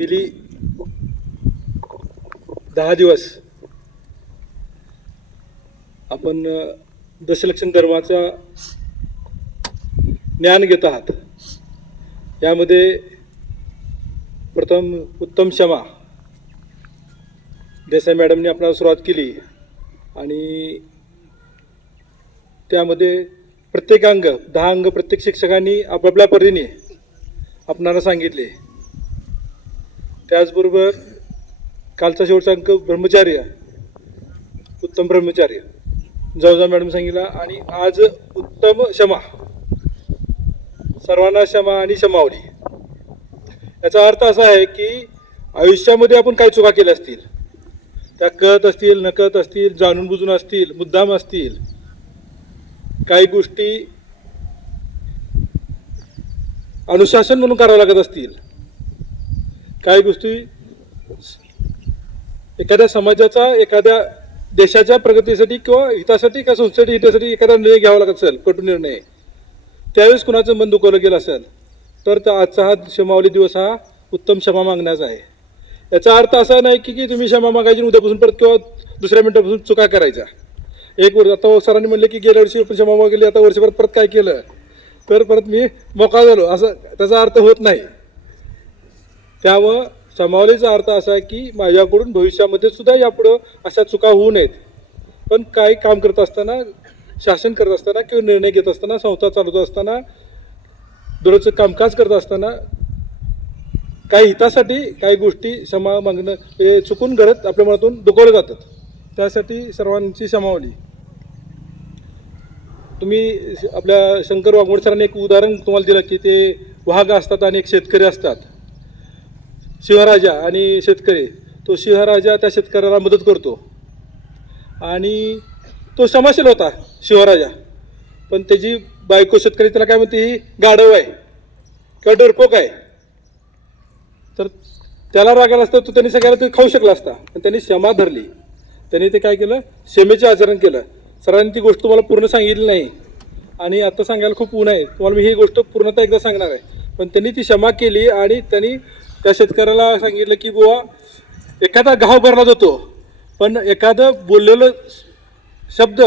गेली दहा दिवस. आपण दशलक्षण धर्माचा ज्ञान घेत आहात. यामध्ये प्रथम उत्तम क्षमा देसाई मॅडमने आपल्याला सुरुवात केली आणि त्यामध्ये प्रत्येक अंग दहा अंग प्रत्येक शिक्षकांनी आपापल्या परीने आपणाला सांगितले. त्याचबरोबर कालचा शेवटचा अंक ब्रह्मचार्य उत्तम ब्रह्मचार्य. जवळजवळ मॅडम सांगितला आणि आज उत्तम क्षमा. सर्वांना क्षमा आणि क्षमावली. याचा अर्थ असा आहे की आयुष्यामध्ये आपण काही चुका केल्या असतील. त्या कळत असतील नकळत असतील जाणून बुजून असतील मुद्दाम असतील. काही गोष्टी अनुशासन म्हणून करावं लागत असतील. काही गोष्टी एखाद्या समाजाचा एखाद्या देशाच्या प्रगतीसाठी किंवा हितासाठी किंवा संस्थेच्या हितासाठी एखादा निर्णय घ्यावा लागत असेल कटू निर्णय. त्यावेळेस कुणाचं मन दुखवलं गेलं असेल तर त्या आजचा हा क्षमावली दिवस हा उत्तम क्षमा मागण्याचा आहे. याचा अर्थ असा नाही की की तुम्ही क्षमा मागायची उद्यापासून परत किंवा दुसऱ्या मिनिटापासून चुका करायच्या. एक वर्ष आता सरांनी म्हणले की गेल्या वर्षी आपण क्षमा मागली आता वर्षभर परत काय केलं? तर परत मी मोकळा झालो. असं त्याचा अर्थ होत नाही. त्यामुळं समावलेचा अर्थ असा आहे की माझ्याकडून भविष्यामध्ये सुद्धा यापुढं अशा चुका होऊ नयेत. पण काही काम करत असताना शासन करत असताना किंवा निर्णय घेत असताना संस्था चालवत असताना दररोजचं कामकाज करत असताना काही हितासाठी काही गोष्टी क्षमा मागणं हे चुकून घडत आपल्या मनातून दुखवलं जातात. त्यासाठी सर्वांची क्षमावली तुम्ही आपल्या शंकर वाघमोड सरांनी एक उदाहरण तुम्हाला दिलं की ते वाघ असतात आणि एक शेतकरी असतात. सिंहराजा आणि शेतकरी तो सिंहराजा त्या शेतकऱ्याला मदत करतो. आणि तो क्षमाशील होता शिवराजा. पण त्याची बायको शेतकरी त्याला काय म्हणते ही गाढव आहे किंवा डरपोक आहे. तर त्याला रागायला असतं तो त्यांनी सगळ्याला ते खाऊ शकला असता. पण त्यांनी क्षमा धरली. त्यांनी ते काय केलं? क्षमेचे आचरण केलं. सरांनी ती गोष्ट तुम्हाला पूर्ण सांगितली नाही. आणि आता सांगायला खूप ऊन आहे. तुम्हाला मी ही गोष्ट पूर्णतः एकदा सांगणार आहे. पण त्यांनी ती क्षमा केली आणि त्यांनी त्या शेतकऱ्याला सांगितलं की बुवा एखादा घाव भरला जातो पण एखादं बोललेलं शब्द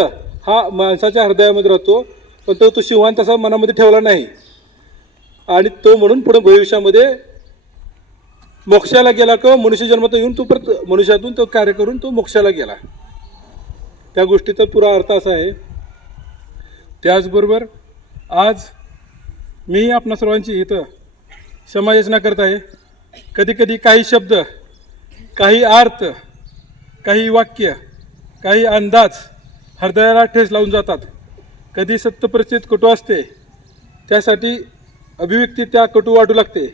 हा माणसाच्या हृदयामध्ये राहतो पण तो तो शिवान तसा मनामध्ये ठेवला नाही. आणि तो म्हणून पुढे भविष्यामध्ये मोक्षाला गेला किंवा मनुष्य जन्मात येऊन तो परत मनुष्यातून तो कार्य करून तो मोक्षाला गेला. त्या गोष्टीचा पुरा अर्थ असा आहे. त्याचबरोबर आज मी आपणा सर्वांची इथं समायोजना करत आहे. कधी कधी काही शब्द काही अर्थ काही वाक्य काही अंदाज हृदयाला ठेस लावून जातात. कधी सत्य कटू असते त्यासाठी अभिव्यक्ती त्या कटू वाटू लागते.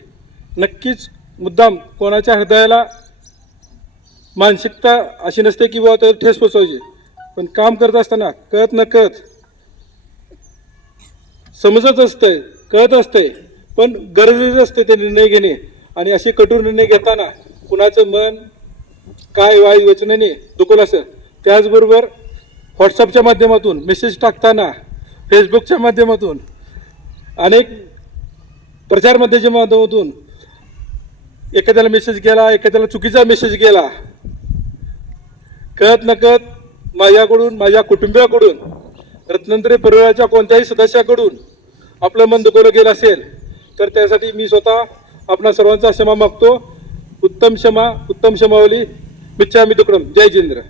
नक्कीच मुद्दाम कोणाच्या हृदयाला मानसिकता अशी नसते की बाबा त्याला ठेस पोचवायची. पण काम करत असताना कळत न कळत समजत असतंय कळत असतंय. पण गरजेचं असते ते निर्णय घेणे. आणि असे कठोर निर्णय घेताना कुणाचं मन काय वाई वचनाने दुखवलं असेल त्याचबरोबर व्हॉट्सअपच्या माध्यमातून मेसेज टाकताना फेसबुकच्या माध्यमातून अनेक प्रचारमाध्यमाच्या माध्यमातून एखाद्याला मेसेज गेला एखाद्याला चुकीचा मेसेज गेला कळत नकळत माझ्याकडून माझ्या कुटुंबियाकडून रत्नंतरी परिवाराच्या कोणत्याही सदस्याकडून आपलं मन दुखवलं गेलं असेल तर त्यासाठी मी स्वतः आपणा सर्वांचा क्षमा मागतो. उत्तम क्षमा उत्तम क्षमावली. मिच्छामी तुकडम जय जिंद्र